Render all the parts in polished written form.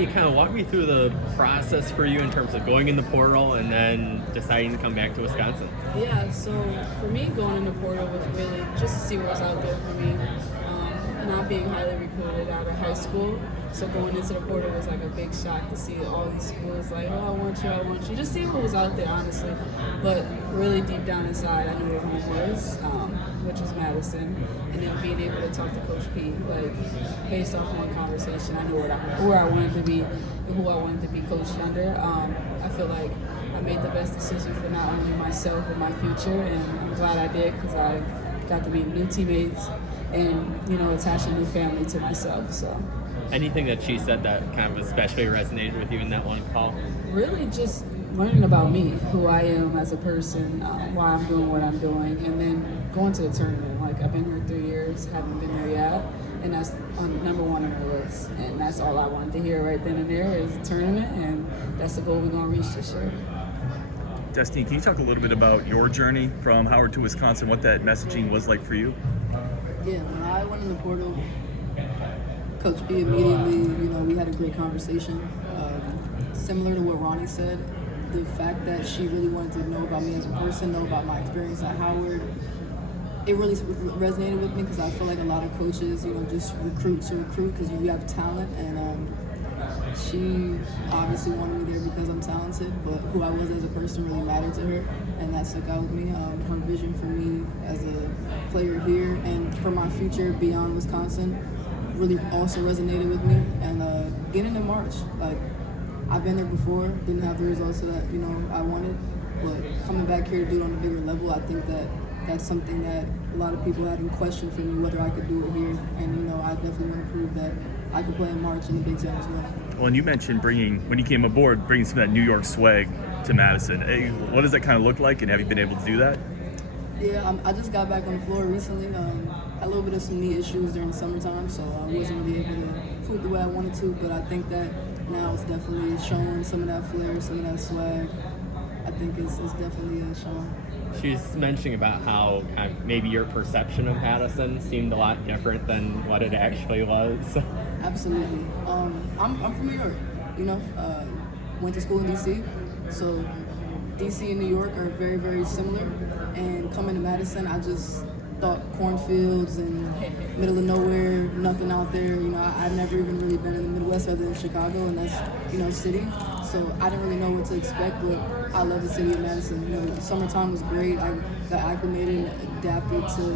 Ronnie, kind of walk me through the process for you in terms of going in the portal and then deciding to come back to Wisconsin. Yeah, so for me, going in the portal was really just to see what was out there for me. Not being highly recruited out of high school, so going into the portal was like a big shock to see all these schools like, oh, I want you. Just see what was out there, honestly. But really deep down inside, I knew where home was, which was Madison. And then being able to talk to Coach P, like based off one conversation, I knew where I wanted to be and who I wanted to be coached under. I feel like I made the best decision for not only myself but my future, and I'm glad I did because I got to meet new teammates and, attach a new family to myself. So, anything that she said that kind of especially resonated with you in that one call? Really just learning about me, who I am as a person, why I'm doing what I'm doing, and then going to the tournament. Like, I've been here 3 years, haven't been there yet, and that's number one on her list. And that's all I wanted to hear right then and there is a tournament, and that's the goal we're going to reach this year. Destiny, can you talk a little bit about your journey from Howard to Wisconsin, what that messaging was like for you? Yeah, when I went in the portal, Coach B immediately, we had a great conversation. Similar to what Ronnie said, the fact that she really wanted to know about me as a person, know about my experience at Howard, it really resonated with me because I feel like a lot of coaches, just recruit to recruit because you have talent, and she obviously wanted me there because I'm talented, but who I was as a person really mattered to her, and that stuck out with me. Her vision for me as a player here and for my future beyond Wisconsin really also resonated with me. And getting to March, like, I've been there before, didn't have the results that I wanted, but coming back here to do it on a bigger level, I think that's something that a lot of people had in question for me, whether I could do it here. And I definitely want to prove that I could play in March in the Big Ten as well. Well, and you mentioned when you came aboard, bringing some of that New York swag to Madison. Hey, what does that kind of look like, and have you been able to do that? Yeah, I just got back on the floor recently. Had a little bit of some knee issues during the summertime, so I wasn't really able to hoop the way I wanted to, but I think that now it's definitely showing some of that flair, some of that swag. I think it's definitely showing. She's mentioning about how kind of maybe your perception of Madison seemed a lot different than what it actually was. Absolutely. I'm from New York, went to school in D.C., so D.C. and New York are very, very similar, and coming to Madison, I just thought cornfields and middle of nowhere, nothing out there. I've never even really been in the Midwest other than Chicago, and that's, city. So I didn't really know what to expect, but I love the city of Madison. Summertime was great. I got acclimated and adapted to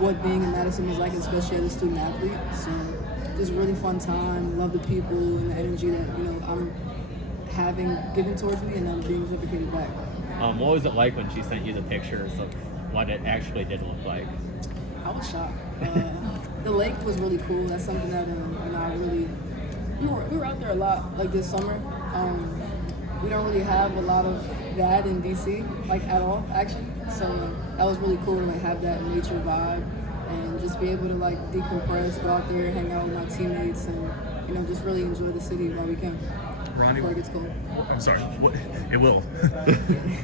what being in Madison was like, especially as a student athlete. So just really fun time. Love the people and the energy that, I'm having given towards me, and I'm being reciprocated back. What was it like when she sent you the pictures of what it actually did look like? I was shocked. The lake was really cool. That's something that we were out there a lot, like this summer. We don't really have a lot of that in DC, like at all, actually. So that was really cool to have that nature vibe and just be able to decompress, go out there, hang out with my teammates, and just really enjoy the city while we can. Ronnie, before it gets cold. I'm sorry. It will.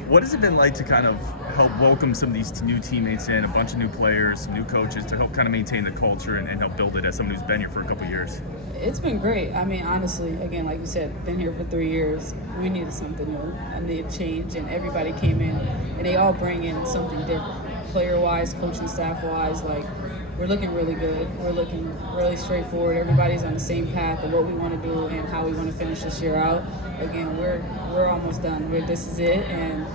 What has it been like to kind of help welcome some of these new teammates in, a bunch of new players, some new coaches, to help kind of maintain the culture and help build it as someone who's been here for a couple of years? It's been great. I mean, honestly, again, like you said, been here for 3 years. We needed something new. I needed change, and everybody came in, and they all bring in something different. Player-wise, coaching staff-wise, we're looking really good. We're looking really straightforward. Everybody's on the same path of what we want to do and how we want to finish this year out. Again, we're almost done. This is it, and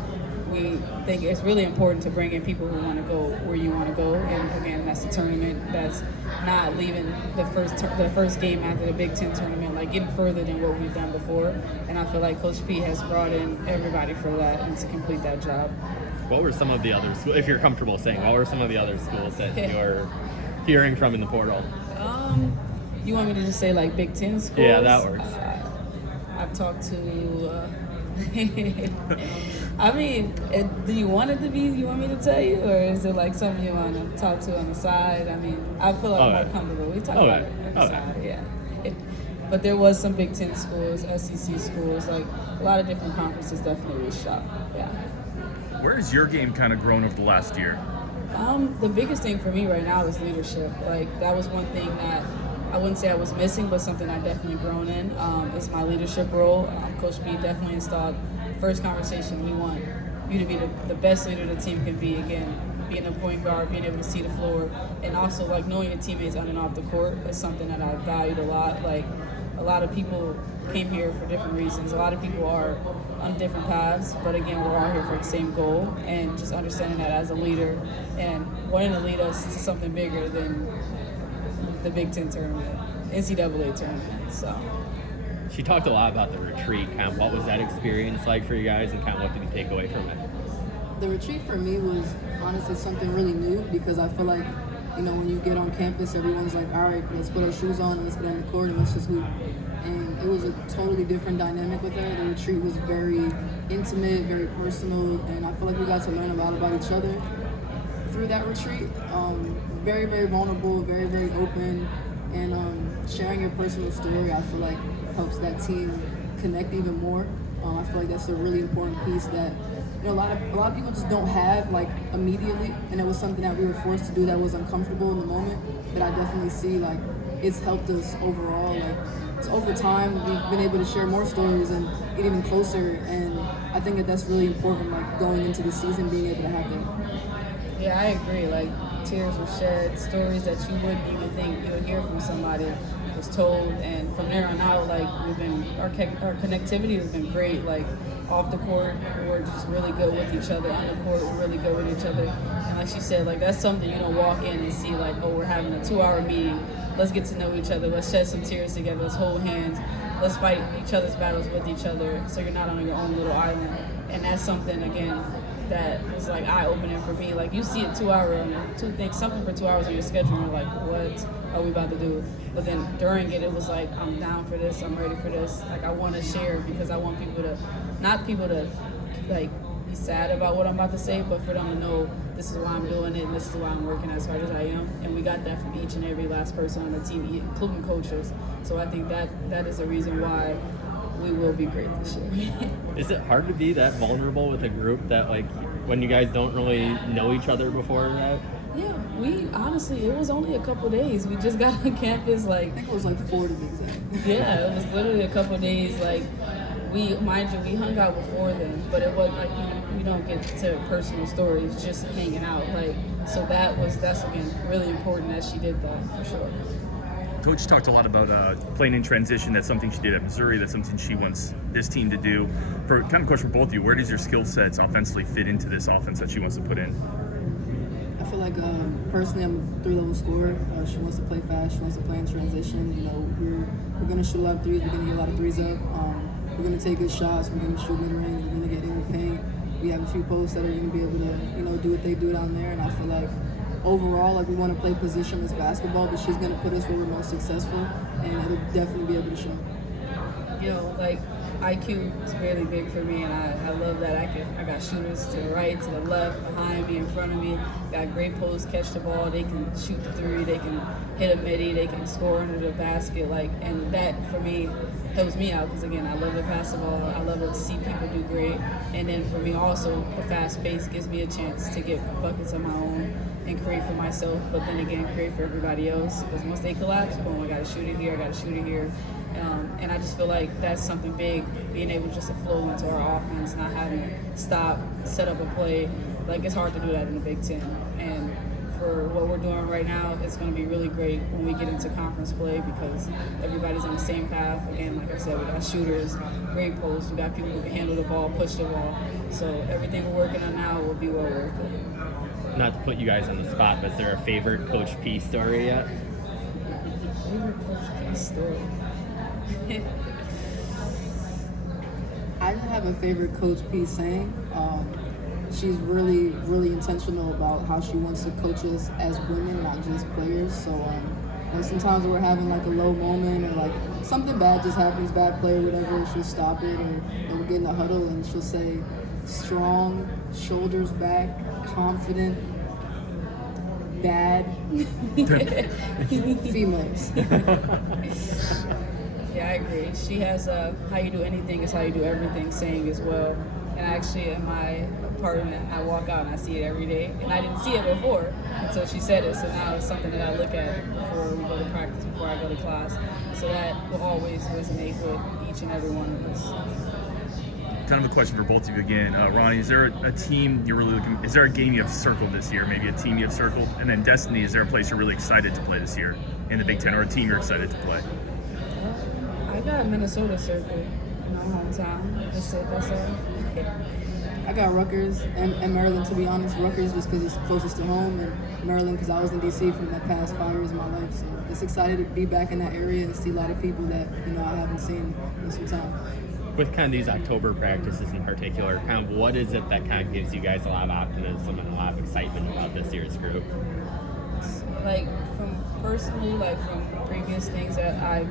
we think it's really important to bring in people who want to go where you want to go. And again, that's the tournament. That's not leaving the first game after the Big Ten tournament, getting further than what we've done before. And I feel like Coach P has brought in everybody for that and to complete that job. What were some of the other schools, if you're comfortable saying, what were some of the other schools that you're hearing from in the portal? You want me to just say Big Ten schools? Yeah, that works. I've talked to, I mean, do you want it to be, you want me to tell you, or is it something you want to talk to on the side? I mean, I feel more comfortable. We talk about it on the side, yeah. But there was some Big Ten schools, SEC schools, a lot of different conferences definitely reached out, yeah. Where has your game kind of grown over the last year? The biggest thing for me right now is leadership. That was one thing that I wouldn't say I was missing, but something I definitely grown in is my leadership role. Coach B definitely installed first conversation. We want you to be the best leader the team can be. Again, being a point guard, being able to see the floor, and also like knowing your teammates on and off the court is something that I valued a lot. Like a lot of people came here for different reasons. A lot of people are on different paths, but again, we're all here for the same goal, and just understanding that as a leader and wanting to lead us to something bigger than the Big Ten tournament, NCAA tournament. So She talked a lot about the retreat. Kind of what was that experience like for you guys, and kind of what did you take away from it? The retreat for me was honestly something really new, because I feel like, you know, when you get on campus, everyone's like, all right, let's put our shoes on and let's get on the court and let's just hoop. And it was a totally different dynamic with her. The retreat was very intimate, very personal, and I feel like we got to learn a lot about each other through that retreat. Very, very vulnerable, very, very open, and sharing your personal story, I feel like helps that team connect even more. I feel like that's a really important piece that, you know, a lot of people just don't have like immediately, and it was something that we were forced to do that was uncomfortable in the moment. But I definitely see like it's helped us overall. Like it's over time we've been able to share more stories and get even closer, and I think that that's really important. Like going into the season, being able to have that. yeah, I agree. Like tears were shed, stories that you wouldn't even think you would hear from somebody was told, and from there on out, like we've been our connectivity has been great. Like off the court, we're just really good with each other. On the court, we're really good with each other. And like she said, like that's something you don't walk in and see like, oh, we're having a 2-hour meeting. Let's get to know each other. Let's shed some tears together. Let's hold hands. Let's fight each other's battles with each other, so you're not on your own little island. And that's something again that was like eye-opening for me. Like you see a 2-hour, something for 2 hours on your schedule, and you're like, what are we about to do? But then during it, it was like, I'm down for this, I'm ready for this. Like I want to share, because I want people to, not people to like be sad about what I'm about to say, but for them to know this is why I'm doing it, and this is why I'm working as hard as I am. And we got that from each and every last person on the team, including coaches. So I think that is the reason why we will be great this year. Is it hard to be that vulnerable with a group that, like, when you guys don't really know each other before that? Yeah, we honestly, it was only a couple days. We just got on campus, like, I think it was like 4 to be exact. yeah, it was literally a couple days. Like, we hung out before then, but it wasn't like we don't get to personal stories, just hanging out. Like, so that's again really important that she did that for sure. Coach talked a lot about playing in transition. That's something she did at Missouri. That's something she wants this team to do. For kind of question for both of you, where does your skill sets offensively fit into this offense that she wants to put in? I feel like personally, I'm a 3-level scorer. She wants to play fast. She wants to play in transition. You know, we're gonna shoot a lot of threes. We're gonna get a lot of threes up. We're gonna take good shots. We're gonna shoot mid range. We're gonna get in the paint. We have a few posts that are gonna be able to, you know, do what they do down there. And I feel like overall, like we want to play positionless basketball, but she's gonna put us where we're most successful, and it'll definitely be able to show. You know, like IQ is really big for me, and I love that I got shooters to the right, to the left, behind me, in front of me. Got great posts, catch the ball. They can shoot the three. They can hit a midi. They can score under the basket. Like, and that for me helps me out, because again, I love to pass the ball. I love to see people do great, and then for me also, the fast pace gives me a chance to get buckets of my own and create for myself, but then again create for everybody else, because once they collapse, boom, I gotta shoot it here, I gotta shoot it here. And I just feel like that's something big, being able just to flow into our offense, not having to stop, set up a play. Like, it's hard to do that in the Big Ten. And for what we're doing right now, it's going to be really great when we get into conference play, because everybody's on the same path. Again, like I said, we got shooters, great posts, we got people who can handle the ball, push the ball. So everything we're working on now will be well worth it. Not to put you guys on the spot, but is there a favorite Coach P story yet? Favorite Coach P story? I didn't have a favorite Coach P saying. She's really, really intentional about how she wants to coach us as women, not just players. So, you know, sometimes we're having like a low moment, or like something bad just happens, bad play or whatever, she'll stop it, or we'll get in a huddle and she'll say, strong, shoulders back, confident, bad, females. Yeah, I agree. She has how you do anything is how you do everything saying as well. And actually, in my apartment. I walk out and I see it every day, and I didn't see it before until she said it. So now it's something that I look at before we go to practice, before I go to class. So that will always resonate with each and every one of us. Kind of a question for both of you again. Ronnie, is there a team you're really looking? Is there a game you have circled this year? Maybe a team you have circled? And then Destiny, is there a place you're really excited to play this year in the Big Ten, or a team you're excited to play? I got Minnesota circled in my hometown. That's it. That's all. I got Rutgers and Maryland, to be honest. Rutgers just because it's closest to home, and Maryland because I was in D.C. for the past 5 years of my life. So just excited to be back in that area and see a lot of people that I haven't seen in some time. With kind of these October practices in particular, kind of what is it that kind of gives you guys a lot of optimism and a lot of excitement about this year's group? Like from previous things that I've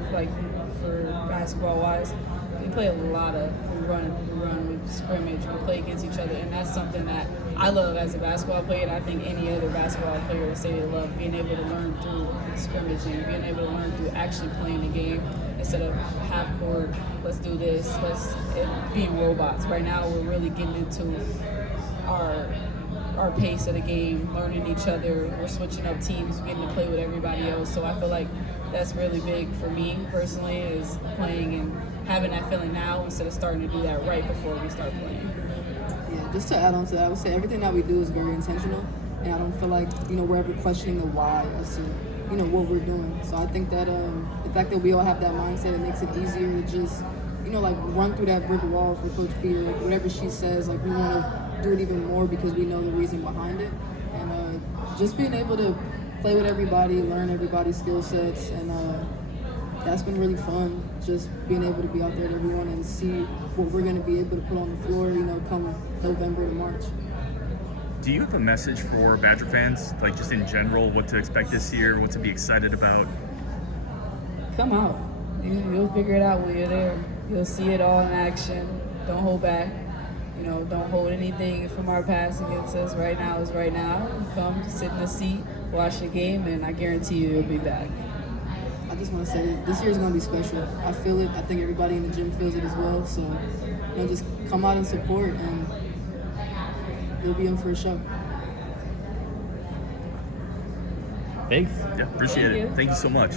for basketball wise, we play a lot of we run, we scrimmage, we play against each other, and that's something that I love as a basketball player, and I think any other basketball player would say they love being able to learn through scrimmaging, being able to learn through actually playing the game instead of half court, let's do this, being robots. Right now we're really getting into our pace of the game, learning each other, we're switching up teams, getting to play with everybody else. So I feel like that's really big for me personally, is playing and having that feeling now instead of starting to do that right before we start playing. Yeah, just to add on to that, I would say everything that we do is very intentional, and I don't feel like we're ever questioning the why as to what we're doing. So I think that the fact that we all have that mindset, it makes it easier to just run through that brick wall for Coach P, or whatever she says. Like, we want to do it even more because we know the reason behind it, and just being able to play with everybody, learn everybody's skill sets, and that's been really fun. Just being able to be out there with everyone and see what we're going to be able to put on the floor, come November to March. Do you have a message for Badger fans, like just in general, what to expect this year, what to be excited about? Come out. You'll figure it out when you're there. You'll see it all in action. Don't hold back. Don't hold anything from our past against us. Right now is right now. Come, sit in the seat, watch the game, and I guarantee you'll be back. I just want to say that this year is going to be special. I feel it. I think everybody in the gym feels it as well. So, just come out and support, and you'll be in for a show. Thanks. Yeah, appreciate it. Thank you so much.